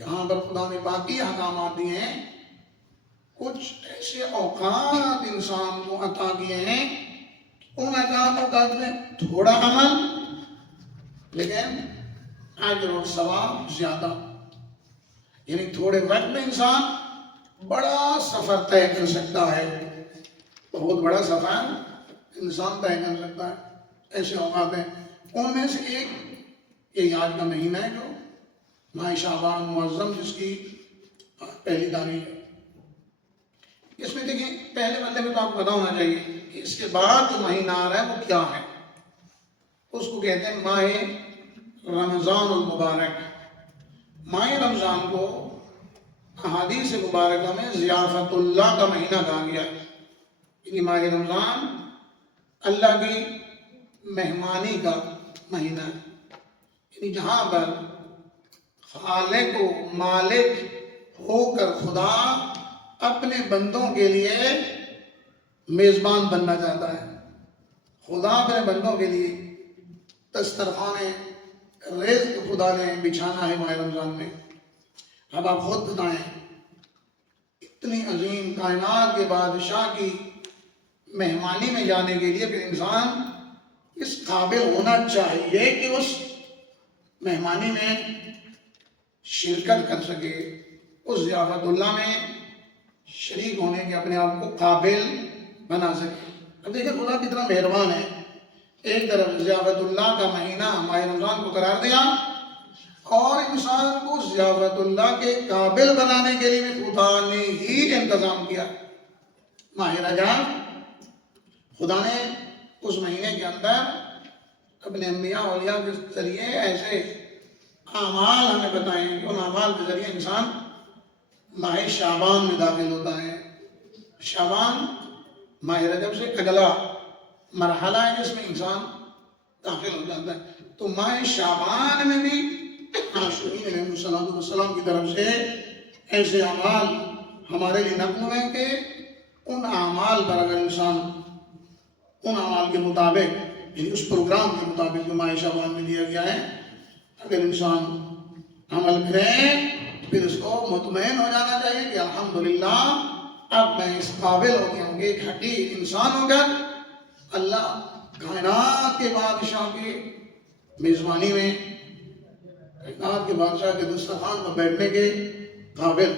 یہاں پر خدا نے باقی احکامات دیے ہیں، کچھ ایسے اوقات انسان کو عطا کیے ہیں، ان اوقات میں تھوڑا عمل لیکن اجر اور ثواب زیادہ، یعنی تھوڑے وقت میں انسان بڑا سفر طے کر سکتا ہے، بہت بڑا سفر انسان طے کر سکتا ہے۔ ایسے اوقات ہیں، ان میں سے ایک یہ آج کا مہینہ ہے جو ماہ شعبان معظم، جس کی پہلی تاریخ ہے۔ اس میں دیکھیں پہلے مرتبہ میں تو آپ کو پتا ہونا چاہیے کہ اس کے بعد جو مہینہ آ رہا ہے وہ کیا ہے۔ اس کو کہتے ہیں ماہ رمضان المبارک۔ ماہ رمضان کو احادیث مبارکہ میں ضیافت اللہ کا مہینہ کہا گیا ہے، یعنی ماہ رمضان اللہ کی مہمانی کا مہینہ ہے، یعنی جہاں پر خالق و مالک ہو کر خدا اپنے بندوں کے لیے میزبان بننا چاہتا ہے۔ خدا اپنے بندوں کے لیے دسترخوان رزق خدا نے بچھانا ہے ماہ رمضان میں۔ اب آپ خود بتائیں، اتنی عظیم کائنات کے بادشاہ کی مہمانی میں جانے کے لیے پھر انسان اس قابل ہونا چاہیے کہ اس مہمانی میں شرکت کر سکے، اس ضیافت اللہ میں شریک ہونے کے اپنے آپ کو قابل بنا سکے۔ اب دیکھیں خدا کتنا مہربان ہے، ایک طرف ضیافت اللہ کا مہینہ ماہ رمضان کو قرار دیا، اور انسان کو ضیافت اللہ کے قابل بنانے کے لیے بھی خدا نے ہی انتظام کیا۔ ماہ رجب خدا نے اس مہینے کے اندر اپنے انبیاء اولیاء کے ذریعے ایسے اعمال ہمیں بتائیں کہ ان اعمال کے ذریعے انسان ماہ شعبان میں داخل ہوتا ہے۔ شعبان ماہ رجب سے اگلا مرحلہ ہے جس میں انسان داخل ہو جاتا ہے۔ تو ماہ شعبان میں بھی عاشورین علیہ السلام کی طرف سے ایسے اعمال ہمارے لیے نقل ہوئے کہ ان اعمال پر اگر انسان ان اعمال کے مطابق، یعنی اس پروگرام کے مطابق جو ماہ شعبان میں دیا گیا ہے، اگر انسان عمل کرے پھر اس کو مطمئن ہو جانا چاہیے کہ الحمدللہ اب میں اس قابل ہو گیا ہوں کہ ایک حقیقی انسان ہو کر اللہ کائنات کے بادشاہ کی میزبانی میں، کائنات کے بادشاہ کے دسترخوان پر بیٹھنے کے قابل